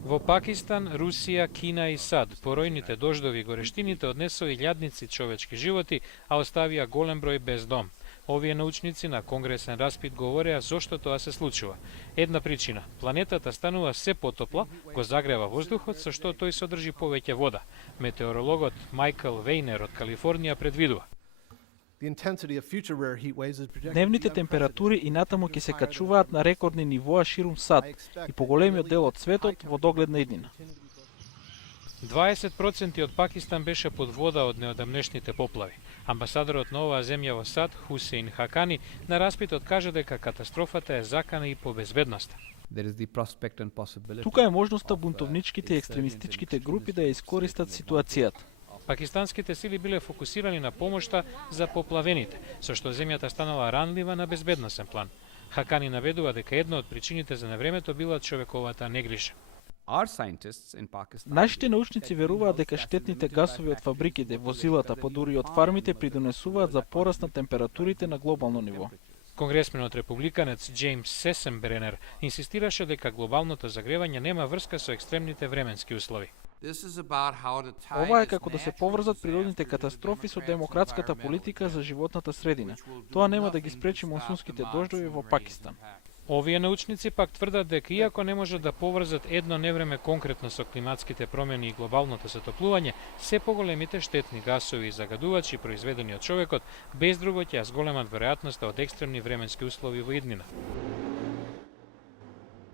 Во Пакистан, Русија, Кина и САД поројните дождови и горештините однесоа илјадници човечки животи, а оставија голем број без дом. Овие научници на конгресен распит говореа зошто тоа се случува. Една причина – планетата станува се потопла, го загрева воздухот, со што тој содржи повеќе вода. Метеорологот Майкл Вейнер од Калифорнија предвидува. Дневните температури и натаму ќе се качуваат на рекордни нивоа ширум САД и поголемиот дел од светот во догледна иднина. 20% од Пакистан беше под вода од неодамнешните поплави. Амбасадорот на оваа земја во САД, Хусейн Хакани, на распитот кажа дека катастрофата е закана и по безбедноста. Тука е можноста бунтовничките и екстремистичките групи да ја искористат ситуацијата. Пакистанските сили биле фокусирани на помошта за поплавените, со што земјата станала ранлива на безбедносен план. Хакани наведува дека една од причините за невремето била човековата негрижа. Нашите научници веруваат дека штетните гасови од фабриките, возилата, па дури од фармите придонесуваат за пораст на температурите на глобално ниво. Конгресменот републиканец Джеймс Сесенбренер инсистираше дека глобалното загревање нема врска со екстремните временски услови. Ова е како да се поврзат природните катастрофи со демократската политика за животната средина. Тоа нема да ги спречи монсунските дождови во Пакистан. Овие научници пак тврдат дека иако не може да поврзат едно невреме конкретно со климатските промени и глобалното затоплување, се поголемите штетни гасови и загадувачи произведени од човекот без друго ќе ја зголемат веројатноста од екстремни временски услови во иднина.